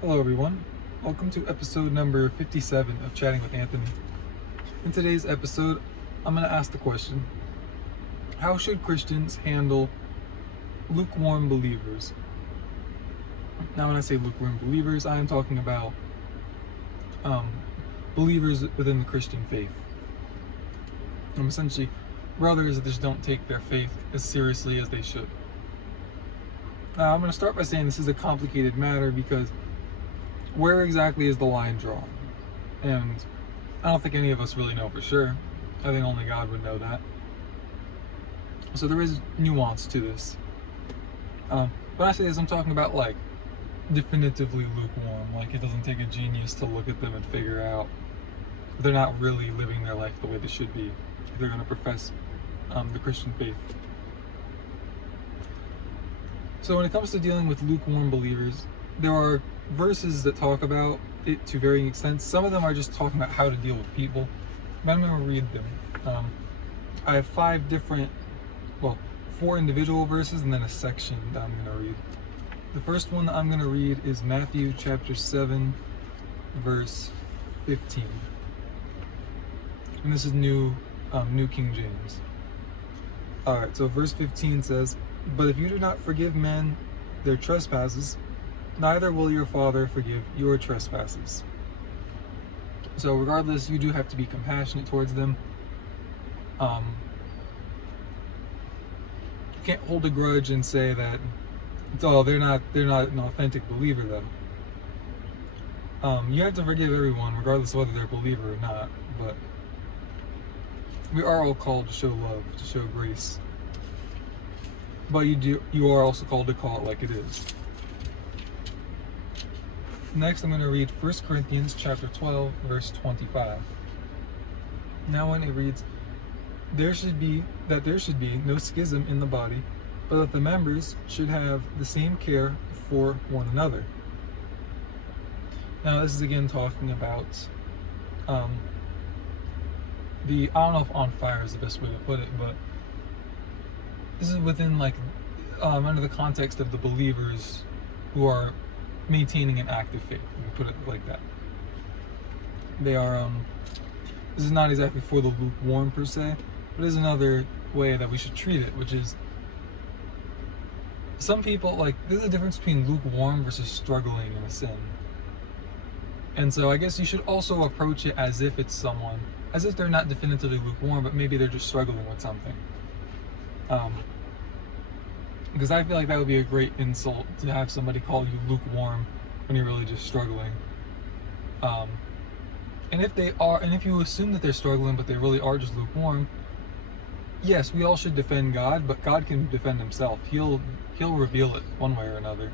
Hello everyone, welcome to episode number 57 of Chatting with Anthony. In today's episode, I'm going to ask the question, how should Christians handle lukewarm believers? Now when I say lukewarm believers, I am talking about believers within the Christian faith. Essentially, brothers that just don't take their faith as seriously as they should. Now I'm going to start by saying this is a complicated matter because where exactly is the line drawn? And I don't think any of us really know for sure. I think only God would know that. So there is nuance to this. When I say this, I'm talking about like definitively lukewarm. Like it doesn't take a genius to look at them and figure out they're not really living their life the way they should be if they're going to profess the Christian faith. So when it comes to dealing with lukewarm believers, there are verses that talk about it to varying extents. Some of them are just talking about how to deal with people, but I'm going to read them. I have four individual verses and then a section that I'm going to read. The first one that I'm going to read is Matthew chapter 7, verse 15. And this is New King James. Alright, so verse 15 says, "But if you do not forgive men their trespasses, neither will your Father forgive your trespasses." So regardless, you do have to be compassionate towards them. You can't hold a grudge and say that, they're not an authentic believer though. You have to forgive everyone regardless of whether they're a believer or not, but we are all called to show love, to show grace. But you are also called to call it like it is. Next, I'm going to read 1 Corinthians chapter 12, verse 25. Now when it reads, there should be no schism in the body, but that the members should have the same care for one another." Now this is again talking about I don't know if on fire is the best way to put it, but this is within under the context of the believers who are maintaining an active faith. We can put it like that. They are. This is not exactly for the lukewarm per se, but is another way that we should treat it, which is some people there's a difference between lukewarm versus struggling in a sin. And so I guess you should also approach it as if it's someone, as if they're not definitively lukewarm, but maybe they're just struggling with something. Because I feel like that would be a great insult to have somebody call you lukewarm when you're really just struggling. And if you assume that they're struggling but they really are just lukewarm, yes, we all should defend God, but God can defend himself. He'll reveal it one way or another.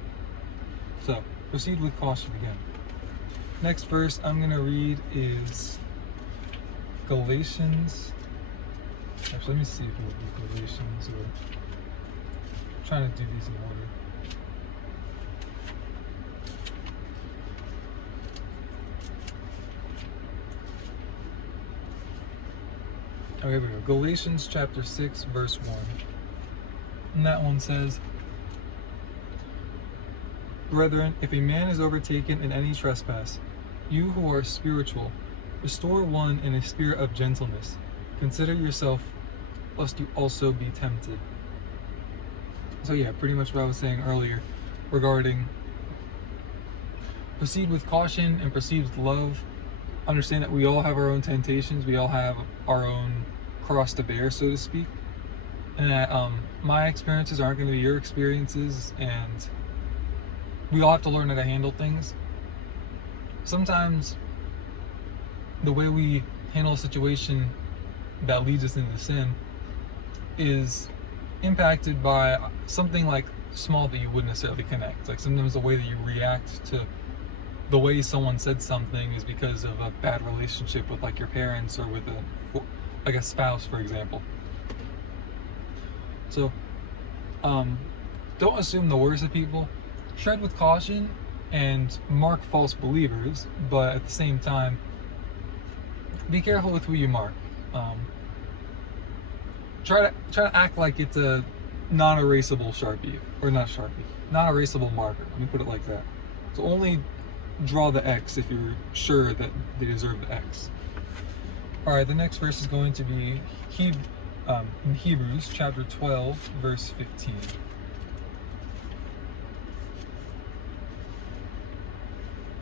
So proceed with caution again. Next verse I'm going to read is Galatians. Actually, let me see if it will be Galatians or... I'm trying to do these in order. Okay, here we go. Galatians chapter 6, verse 1. And that one says, "Brethren, if a man is overtaken in any trespass, you who are spiritual, restore one in a spirit of gentleness. Consider yourself, lest you also be tempted." So yeah, pretty much what I was saying earlier regarding proceed with caution and proceed with love. Understand that we all have our own temptations. We all have our own cross to bear, so to speak. And that my experiences aren't going to be your experiences, and we all have to learn how to handle things. Sometimes the way we handle a situation that leads us into sin is impacted by something like small that you wouldn't necessarily connect. Like sometimes the way that you react to the way someone said something is because of a bad relationship with your parents or with a spouse, for example. So don't assume the worst of people. Tread with caution and mark false believers, but at the same time be careful with who you mark. Try to act like it's a non-erasable Sharpie, or not Sharpie, non-erasable marker. Let me put it like that. So only draw the X if you're sure that they deserve the X. Alright, the next verse is going to be in Hebrews chapter 12, verse 15.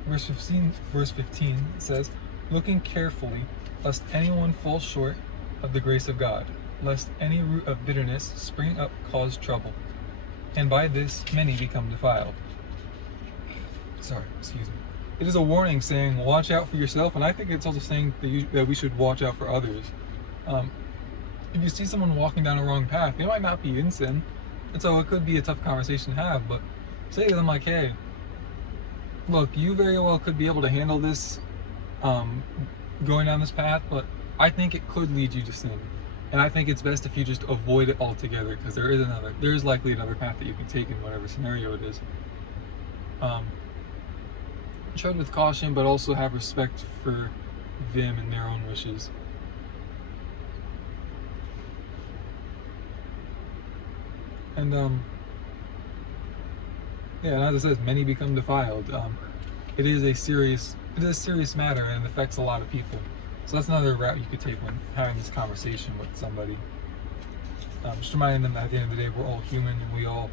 Verse 15 says, looking carefully, lest anyone fall short of the grace of God, lest any root of bitterness spring up cause trouble, and by this many become defiled. Excuse me. It is a warning saying, watch out for yourself, and I think it's also saying that we should watch out for others. If you see someone walking down a wrong path, they might not be in sin, and so it could be a tough conversation to have, but say to them like, hey, look, you very well could be able to handle this going down this path, but I think it could lead you to sin. And I think it's best if you just avoid it altogether, because there is likely another path that you can take in whatever scenario it is. Tread with caution, but also have respect for them and their own wishes. And yeah, and as it says, many become defiled. It is a serious matter, and it affects a lot of people. So that's another route you could take when having this conversation with somebody. Just reminding them that at the end of the day, we're all human and we all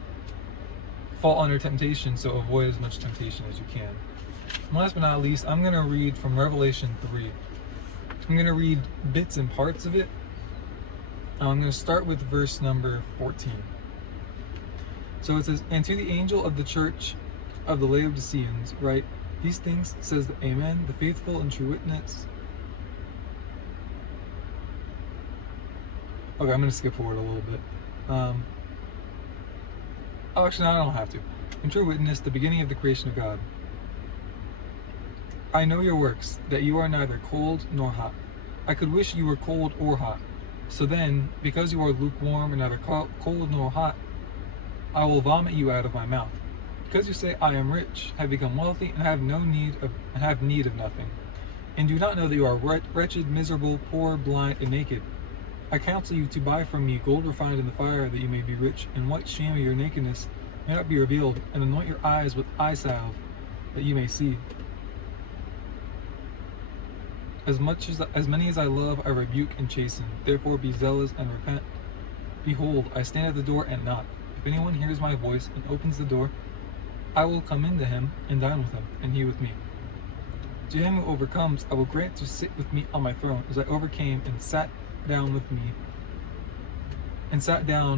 fall under temptation, so avoid as much temptation as you can. And last but not least, I'm going to read from Revelation 3. I'm going to read bits and parts of it. I'm going to start with verse number 14. So it says, and to the angel of the church of the Laodiceans write, these things says the Amen, the faithful and true witness. Okay, I'm going to skip forward a little bit. Actually, no, I don't have to. And true witness, the beginning of the creation of God. I know your works, that you are neither cold nor hot. I could wish you were cold or hot. So then, because you are lukewarm and neither cold nor hot, I will vomit you out of my mouth. Because you say, I am rich, have become wealthy, and have need of nothing, and do not know that you are wretched, miserable, poor, blind, and naked. I counsel you to buy from me gold refined in the fire, that you may be rich, and what shame of your nakedness may not be revealed, and anoint your eyes with eye salve, that you may see. As many as I love, I rebuke and chasten. Therefore be zealous and repent. Behold, I stand at the door and knock. If anyone hears my voice and opens the door, I will come into him and dine with him, and he with me. To him who overcomes, I will grant to sit with me on my throne, as I overcame and sat down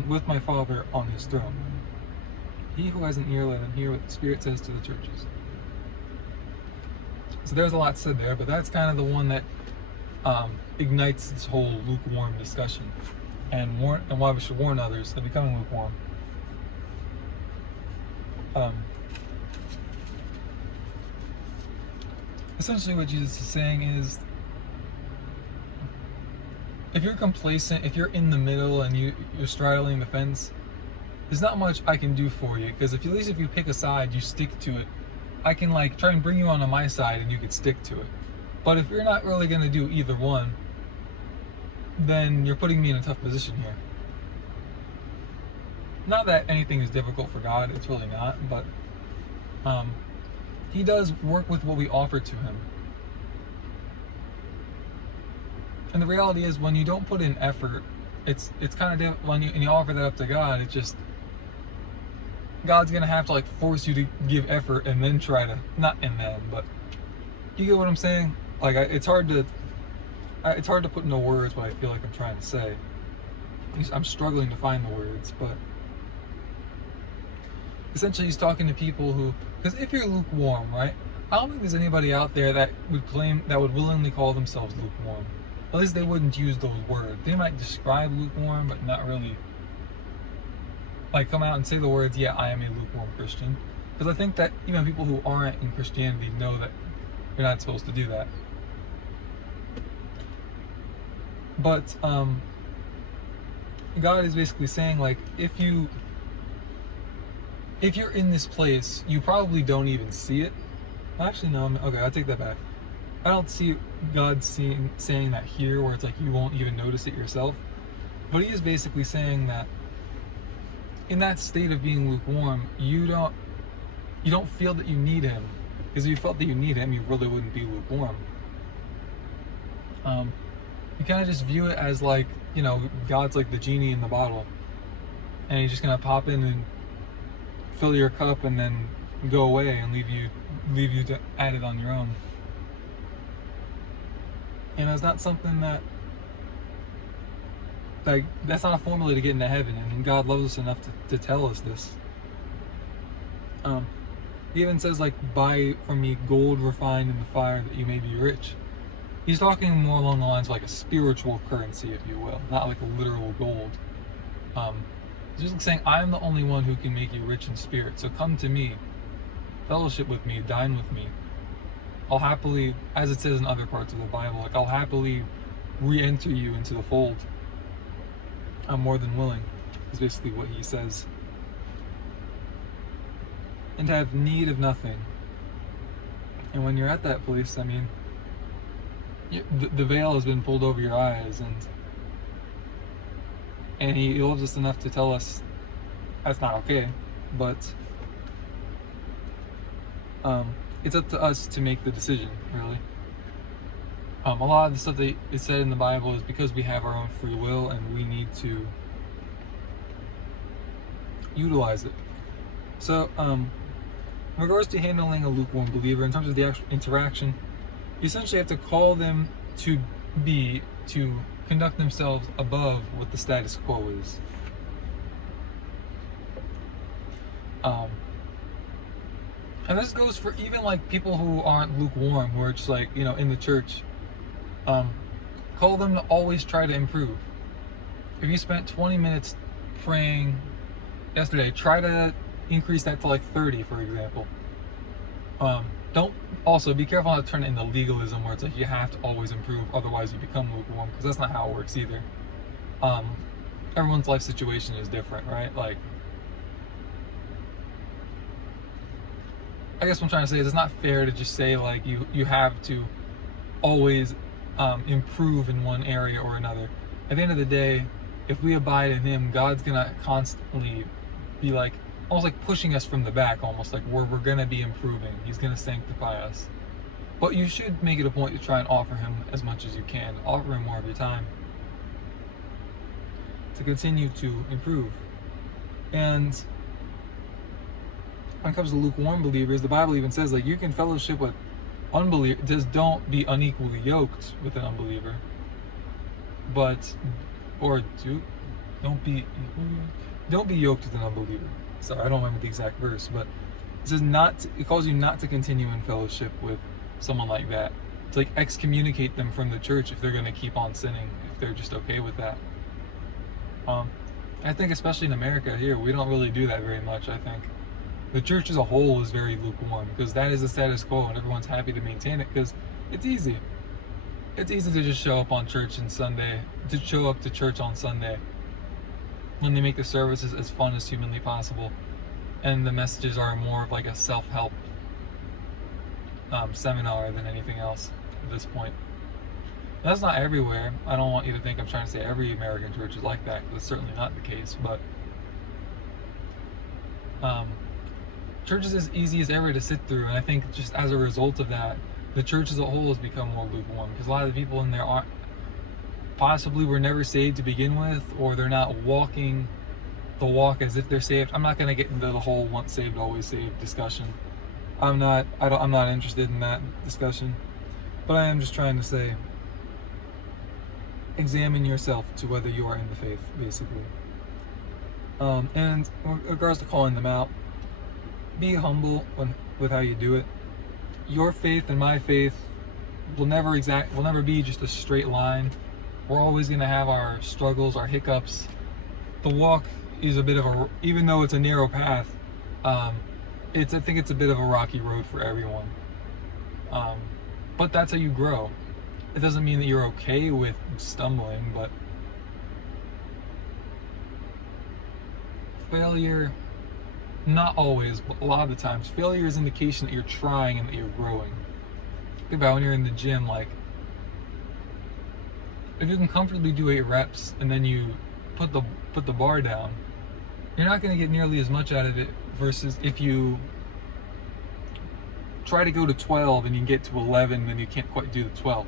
with my Father on his throne. He who has an ear, let him hear what the Spirit says to the churches. So there's a lot said there, but that's kind of the one that ignites this whole lukewarm discussion, and why we should warn others of becoming lukewarm. Essentially what Jesus is saying is, if you're complacent, if you're in the middle and you're straddling the fence, there's not much I can do for you, because at least if you pick a side, you stick to it. I can try and bring you onto my side and you can stick to it. But if you're not really going to do either one, then you're putting me in a tough position here. Not that anything is difficult for God, it's really not, but He does work with what we offer to Him. And the reality is, when you don't put in effort, it's kind of when you offer that up to God, it's just God's gonna have to force you to give effort and then try to but you get what I'm saying? It's hard to put into words what I feel like I'm trying to say. I'm struggling to find the words, but essentially he's talking to people who, because if you're lukewarm, right? I don't think there's anybody out there that would willingly call themselves lukewarm. At least they wouldn't use those words. They might describe lukewarm, but not really come out and say the words, yeah, I am a lukewarm Christian. Because I think that even people who aren't in Christianity know that you're not supposed to do that. But God is basically saying, if you're in this place, you probably don't even see it. Actually, no. Okay, I'll take that back. I don't see God saying that here, where it's you won't even notice it yourself. But He is basically saying that in that state of being lukewarm, you don't feel that you need Him, Because if you felt that you need him, you really wouldn't be lukewarm. You kind of just view it as like, God's like the genie in the bottle, and he's just gonna pop in and fill your cup and then go away and leave you to add it on your own. And it's not something that's not a formula to get into heaven, and God loves us enough to tell us this. He even says, like, buy from me gold refined in the fire that you may be rich. He's talking more along the lines of like a spiritual currency, if you will, not like a literal gold. He's just saying, I'm the only one who can make you rich in spirit, so come to me, fellowship with me, dine with me. I'll happily, as it says in other parts of the Bible, like, I'll happily re-enter you into the fold. I'm more than willing, is basically what he says. And to have need of nothing. And when you're at that place, I mean, the veil has been pulled over your eyes, and he loves us enough to tell us that's not okay, but it's up to us to make the decision, really. A lot of the stuff that is said in the Bible is because we have our own free will and we need to utilize it. So, in regards to handling a lukewarm believer, in terms of the actual interaction, you essentially have to call them to conduct themselves above what the status quo is. And this goes for even like people who aren't lukewarm, who are just like, in the church. Call them to always try to improve. If you spent 20 minutes praying yesterday, try to increase that to like 30, for example. Don't also be careful not to turn it into legalism where it's like you have to always improve, otherwise you become lukewarm, because that's not how it works either. Everyone's life situation is different, right? Like, I guess what I'm trying to say is it's not fair to just say like you have to always improve in one area or another. At the end of the day, if we abide in him, God's gonna constantly be like almost like pushing us from the back, almost like we're gonna be improving. He's gonna sanctify us. But you should make it a point to try and offer him as much as you can. Offer him more of your time to continue to improve. And when it comes to lukewarm believers, the Bible even says like you can fellowship with unbelievers. Just don't be unequally yoked with an unbeliever. Don't be yoked with an unbeliever. Sorry, I don't remember the exact verse, but it says it calls you not to continue in fellowship with someone like that. To like excommunicate them from the church if they're going to keep on sinning, if they're just okay with that. I think especially in America here, we don't really do that very much. I think the church as a whole is very lukewarm because that is the status quo, and everyone's happy to maintain it because it's easy. It's easy to just show up to church on Sunday when they make the services as fun as humanly possible, and the messages are more of like a self-help seminar than anything else at this point. And that's not everywhere. I don't want you to think I'm trying to say every American church is like that, because it's certainly not the case, but church is as easy as ever to sit through, and I think just as a result of that, the church as a whole has become more lukewarm, because a lot of the people in there possibly were never saved to begin with, or they're not walking the walk as if they're saved. I'm not going to get into the whole once saved always saved discussion. I'm not interested in that discussion, but I am just trying to say, examine yourself to whether you are in the faith, basically. And in regards to calling them out, be humble with how you do it. Your faith and my faith will never be just a straight line. We're always going to have our struggles, our hiccups. The walk is even though it's a narrow path, I think it's a bit of a rocky road for everyone. But that's how you grow. It doesn't mean that you're okay with stumbling, but failure, not always, but a lot of the times, failure is an indication that you're trying and that you're growing. Think about when you're in the gym, like, if you can comfortably do 8 reps and then you put the bar down, you're not going to get nearly as much out of it versus if you try to go to 12 and you get to 11 and then you can't quite do the 12.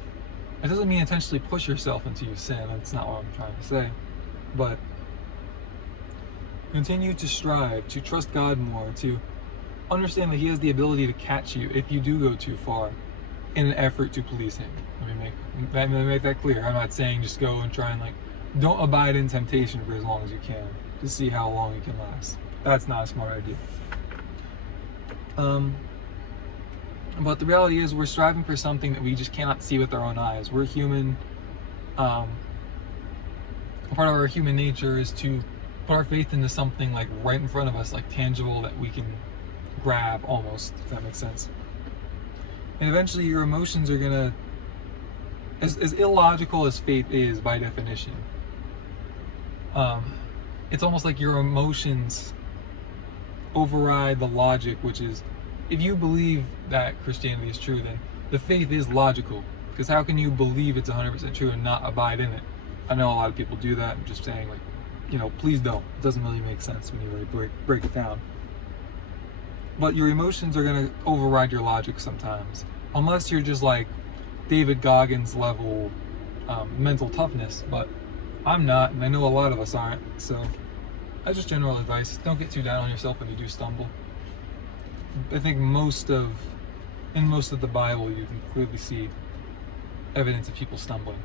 It doesn't mean intentionally push yourself into your sin. That's not what I'm trying to say. But continue to strive, to trust God more, to understand that He has the ability to catch you if you do go too far in an effort to please Him. Let me make that clear. I'm not saying just go and try and don't abide in temptation for as long as you can to see how long you can last. That's not a smart idea. But the reality is we're striving for something that we just cannot see with our own eyes. We're human. Part of our human nature is to put our faith into something right in front of us, tangible, that we can grab almost, if that makes sense. And eventually your emotions are gonna, as illogical as faith is by definition, it's almost like your emotions override the logic, which is, if you believe that Christianity is true, then the faith is logical. Because how can you believe it's 100% true and not abide in it? I know a lot of people do that. I'm just saying, please don't. It doesn't really make sense when you really break it down. But your emotions are going to override your logic sometimes. Unless you're just David Goggins level mental toughness. But I'm not, and I know a lot of us aren't. So that's just general advice. Don't get too down on yourself when you do stumble. I think in most of the Bible you can clearly see evidence of people stumbling.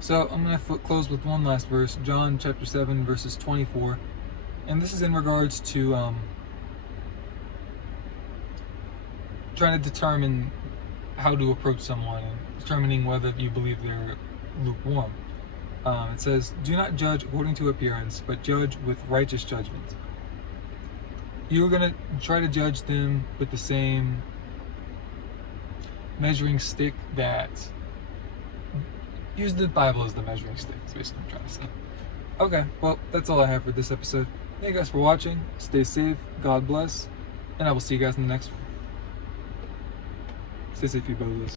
So I'm going to close with one last verse, John chapter 7 verses 24, and this is in regards to trying to determine how to approach someone and determining whether you believe they're lukewarm. It says, "Do not judge according to appearance, but judge with righteous judgment." You're going to try to judge them with the same measuring stick that... Use the Bible as the measuring stick, is basically what I'm trying to say. Okay, well, that's all I have for this episode. Thank you guys for watching. Stay safe, God bless, and I will see you guys in the next one. Stay safe, you brothers.